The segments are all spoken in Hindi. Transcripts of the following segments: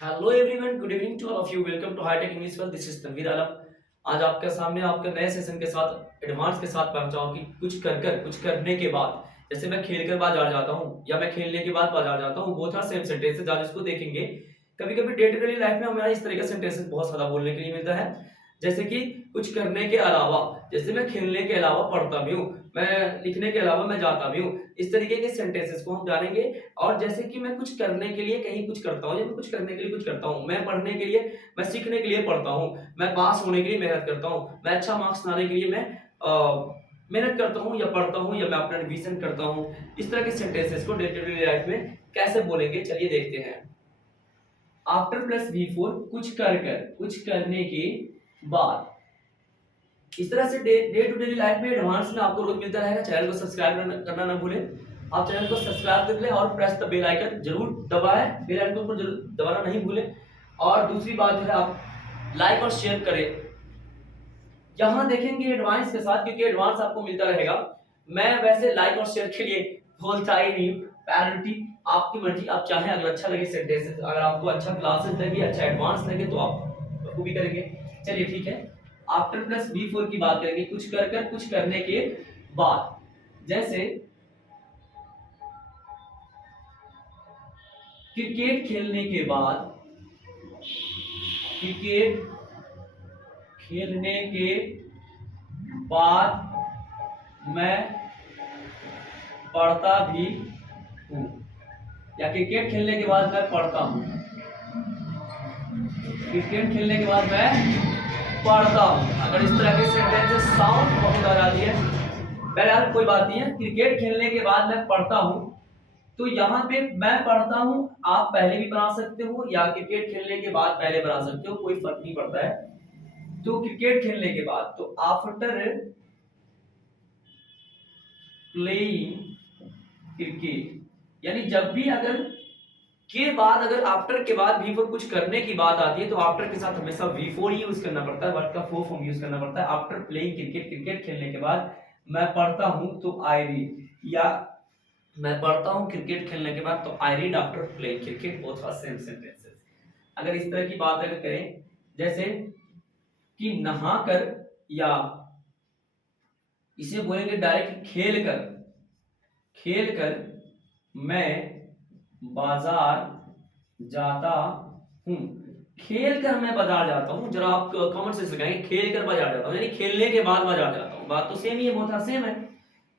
Hello everyone, good evening to all of you. Welcome to hitech English world. This is Tanveer Alam. आज आपके सामने आपके नए सेशन के साथ एडवांस के साथ पहुंचा हूं कि कुछ करने के बाद, जैसे मैं खेल कर बाजार जाता हूं या मैं खेलने के बाद बाजार जाता हूं, वो था सेम सेंटेंसेस। आज इसको देखेंगे। कभी कभी डे टू डे लाइफ में हमें इस तरह का सेंटेंसेस बहुत ज्यादा बोलने के लिए मिलता है, जैसे कि कुछ करने के अलावा। जैसे मैं खेलने के अलावा पढ़ता भी हूँ, मैं लिखने के अलावा मैं जाता भी हूँ। इस तरीके के सेंटेंसेस को हम जानेंगे। और जैसे कि मैं कुछ करने के लिए कहीं कुछ करता हूँ या मैं कुछ करने के लिए कुछ करता हूँ, मैं पढ़ने के लिए, मैं सीखने के लिए पढ़ता हूँ, मैं पास होने के लिए मेहनत करता हूँ, मैं अच्छा मार्क्स लाने के लिए मैं मेहनत करता हूँ या पढ़ता हूँ या मैं अपना रिवीजन करता हूँ। इस तरह के सेंटेंसेस को डे टू डे लाइफ में कैसे बोलेंगे, चलिए देखते हैं। आफ्टर प्लस वी फोर, कुछ करने के बाद। इस तरह से डे टू डे लाइफ में एडवांस में आपको रोज मिलता रहेगा। चैनल को सब्सक्राइब करना ना भूलें। आप चैनल को सब्सक्राइब कर लें और प्रेस द बेल आइकन जरूर दबाएं। बेल आइकन को जरूर दबाना नहीं भूलें। और दूसरी बात जो है, आप लाइक और शेयर करें। यहाँ देखेंगे एडवांस के साथ, क्योंकि एडवांस आपको मिलता रहेगा। मैं वैसे लाइक और शेयर के लिए बोलता ही नहीं। प्रायोरिटी आपकी मर्जी, आप चाहें अगर अच्छा लगे सेंटेंस, अगर आपको अच्छा क्लासेस लगे, अच्छा एडवांस लगे तो आप वो भी करेंगे। चलिए ठीक है। आफ्टर प्लस बी फोर की बात करेंगे, कुछ करने के बाद। जैसे क्रिकेट खेलने के बाद, क्रिकेट खेलने के बाद मैं पढ़ता भी हूँ, या क्रिकेट खेलने के बाद मैं पढ़ता हूँ। क्रिकेट खेलने के बाद मैं पढ़ता हूँ। अगर इस तरह के सेंटेंसेस साउंड बहुत आ जाती है, बहरहाल कोई बात नहीं है। क्रिकेट खेलने के बाद मैं पढ़ता हूँ, तो यहाँ पे मैं पढ़ता हूँ आप पहले भी बना सकते हो या क्रिकेट खेलने के बाद पहले बना सकते हो, कोई फर्क नहीं पड़ता है। तो क्रिकेट खेलने के बाद, तो आफ्टर प्लेइंग क्रिकेट, यानी जब भी अगर के बाद, अगर आफ्टर के बाद वी फोर कुछ करने की बात आती है, तो आफ्टर के साथ हमेशा वी फोर ही यूज करना पड़ता है, वर्ड का फोर फॉर्म यूज करना पड़ता है। आफ्टर प्लेइंग क्रिकेट, क्रिकेट खेलने के बाद मैं पढ़ता हूं तो आई रीड, या मैं पढ़ता हूं क्रिकेट खेलने के बाद तो I read after playing cricket. Both are same sentences. अगर इस तरह की बात अगर करें, जैसे कि नहाकर, या इसे बोलेंगे डायरेक्ट खेल कर मैं बाजार जाता हूँ। खेल कर मैं बाजार जाता हूँ, जरा आप कॉमन सेंस लगाएंगे। खेल कर बाजार जाता हूँ यानी खेलने के बाद बाजार जाता हूँ, बात तो सेम ही है, बहुत सेम है।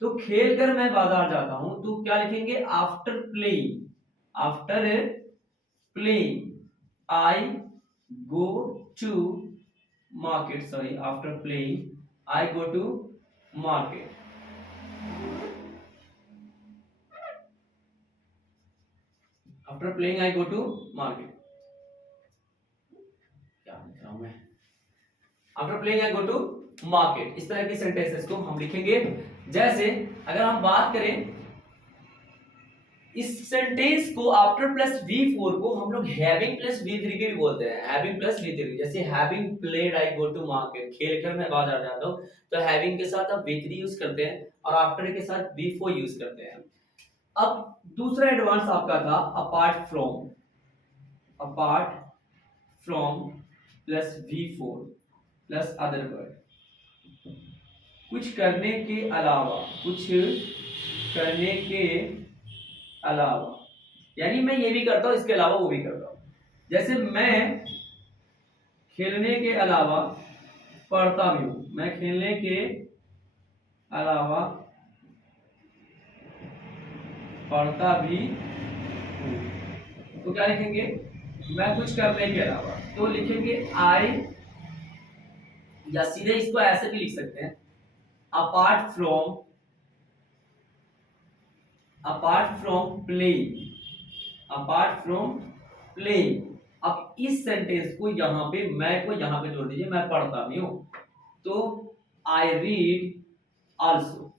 तो खेल कर मैं बाजार जाता हूँ, तो क्या लिखेंगे? After playing, after playing I go to market, sorry, after playing I go to market. After playing I go to market. क्या लिख रहा हूं मैं? After playing I go to market. इस तरह की सेंटेंसेस को हम लिखेंगे। जैसे अगर हम बात करें इस सेंटेंस को, आफ्टर प्लस वी फोर को हम लोग हैविंग प्लस वी थ्री भी बोलते हैं। हैविंग प्लस वी थ्री, जैसे having played I go to market, खेल कर मैं बाजार जाता हूं, तो हैविंग के साथ आप वी थ्री यूज करते हैं और आफ्टर के साथ वी फोर यूज करते हैं। अब दूसरा एडवांस आपका था apart from, apart from plus V four plus other word. कुछ करने के अलावा, कुछ करने के अलावा, यानी मैं ये भी करता हूं, इसके अलावा वो भी करता हूं। जैसे मैं खेलने के अलावा पढ़ता भी हूं, मैं खेलने के अलावा पढ़ता भी हूं, तो क्या लिखेंगे? मैं कुछ करने के अलावा, तो लिखेंगे आई, या सीधे इसको ऐसे भी लिख सकते हैं, apart from, apart from playing, apart from playing. अब इस सेंटेंस को यहां पे, मैं को यहां पे जोड़ दीजिए, मैं पढ़ता भी हूं, तो I read also,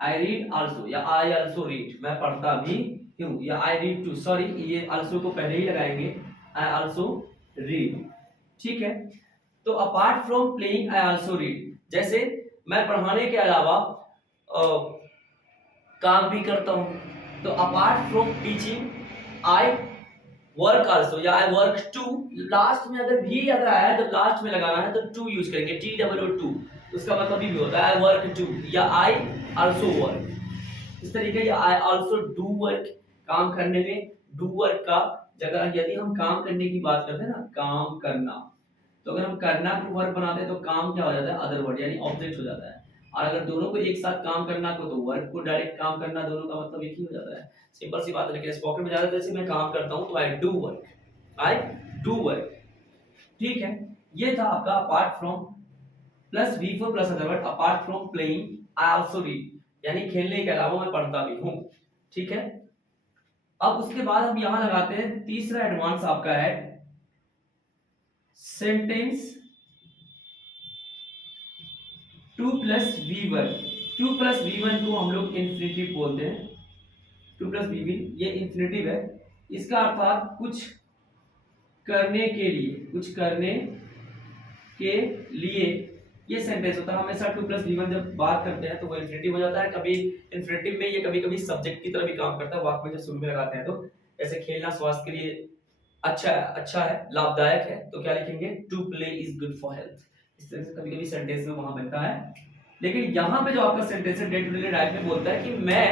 I read also, या आई आल्सो रीड, मैं पढ़ता भी हूं, या आई रीड टू, सॉरी ये आल्सो को पहले ही लगाएंगे, आई आल्सो रीड। ठीक है। तो apart from playing I also read, जैसे मैं पढ़ाने के अलावा काम भी करता हूं, तो apart from teaching I work also या आई वर्क टू, लास्ट में अगर भी अगर आया है तो लास्ट में लगाना है तो टू यूज करेंगे, टी डबल ओ टू, उसका मतलब भी होता है आई वर्क टू या आई आल्सो वर्क। इस तरीके से आई आल्सो डू वर्क, काम करने में डू वर्क का जगह यदि हम काम करने की बात करते हैं ना, काम करना, तो अगर हम करना को वर्ब बनाते हैं तो काम क्या हो जाता है, अदर वर्ड यानी ऑब्जेक्ट हो जाता है। और अगर दोनों को एक साथ काम करना को तो वर्ब को डायरेक्ट काम करना, दोनों का मतलब एक ही हो जाता है। सिंपल सी बात है। लेकिन स्पोकन में ज्यादातर से मैं काम करता हूं तो I do work, I do work. ठीक है, ये था आपका apart from plus V four plus other word, apart from playing I also read, यानी खेलने के अलावा मैं पढ़ता भी हूं। ठीक है, अब उसके बाद हम यहां लगाते हैं तीसरा एडवांस आपका है sentence to plus V one. To plus V one को हम लोग इंफिनिटिव बोलते हैं। टू प्लस वी वन ये इंफिनिटिव है, इसका अर्थात कुछ करने के लिए, कुछ करने के लिए ये सेंटेंस होता है। हमेशा टू प्लस वी वन जब बात करते हैं तो वो इंफिनिटिव हो जाता है। कभी इंफिनिटिव में ये कभी कभी सब्जेक्ट की तरह भी काम करता है, वाक्य में जब शुरू में लगाते हैं तो। जैसे खेलना स्वास्थ्य के लिए अच्छा है, लाभदायक है, तो क्या लिखेंगे, to play is good for health. इस तरह से कभी कभी सेंटेंस में वहां बनता है। लेकिन यहाँ पे जो आपका सेंटेंस है डे टू डे लाइफ में बोलता है कि मैं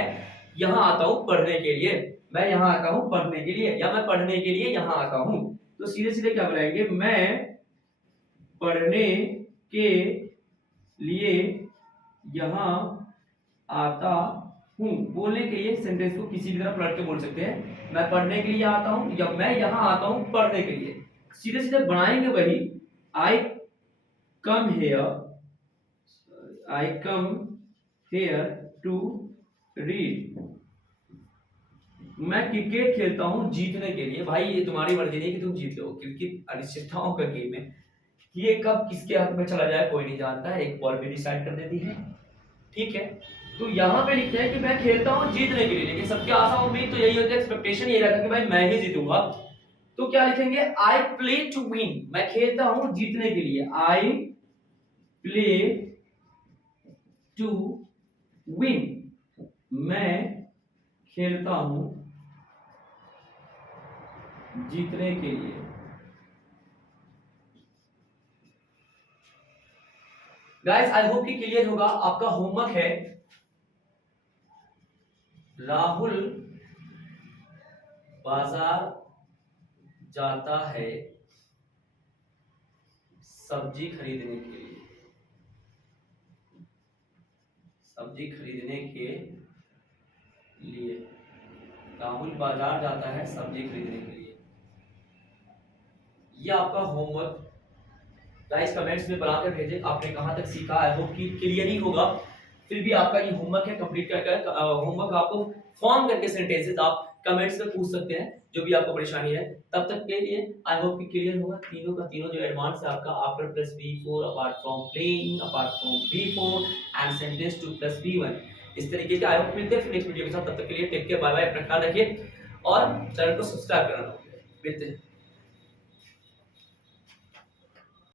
यहाँ आता हूँ पढ़ने के लिए, मैं यहाँ आता हूँ पढ़ने के लिए, या मैं पढ़ने के लिए यहाँ आता हूँ। तो सीधे सीधे क्या बनाएंगे, मैं पढ़ने के लिए यहाँ आता हूँ। बोलने के लिए सेंटेंस को किसी भी तरह पलट के बोल सकते हैं, मैं पढ़ने के लिए आता हूँ या मैं यहाँ आता हूँ पढ़ने के लिए। सीधे सीधे बनाएंगे वही, I come here, I come here to read. मैं क्रिकेट खेलता हूँ जीतने के लिए। भाई ये तुम्हारी मर्जी नहीं कि तुम जीत लो, क्योंकि अनिश्चितताओं का गेम है, ये कब किसके हक में चला जाए कोई नहीं जानता है, एक बॉल भी डिसाइड कर देती है। ठीक है, तो यहाँ पे लिखते हैं कि मैं खेलता हूँ जीतने के लिए, लेकिन सबकी आशा उम्मीद तो यही होती है, एक्सपेक्टेशन यही रहता है कि भाई मैं ही जीतूंगा। तो क्या लिखेंगे, आई प्ले टू विन, मैं खेलता हूँ जीतने के लिए, आई प्ले टू विन, मैं खेलता हूँ जीतने के लिए। गाइस आई होप कि क्लियर होगा। आपका होमवर्क है राहुल बाजार जाता है सब्जी खरीदने के लिए, सब्जी खरीदने के लिए, राहुल बाजार जाता है सब्जी खरीदने के लिए। ये आपका होमवर्क गाइस कमेंट्स में बनाकर भेजें, आपने कहां तक सीखा। आई होप कि क्लियर ही होगा। फिर भी आपका ये होमवर्क है, कंप्लीट कर होमवर्क आपको फॉर्म करके सेंटेंसेस आप कमेंट्स में पूछ सकते हैं, जो भी आपको परेशानी है। तब तक के लिए आई होप कि क्लियर होगा। तीनों का तीनों जो एडवांस है आपका after plus V4, apart from playing, apart from V4 and sentence to plus V1, इस तरीके के। आई होप मिलते हैं फिर नेक्स्ट वीडियो के साथ। तब तक के लिए टेक केयर, बाय बाय, अपना ख्याल रखिए और चैनल को सब्सक्राइब करना ना भूलिए। मिलते हैं।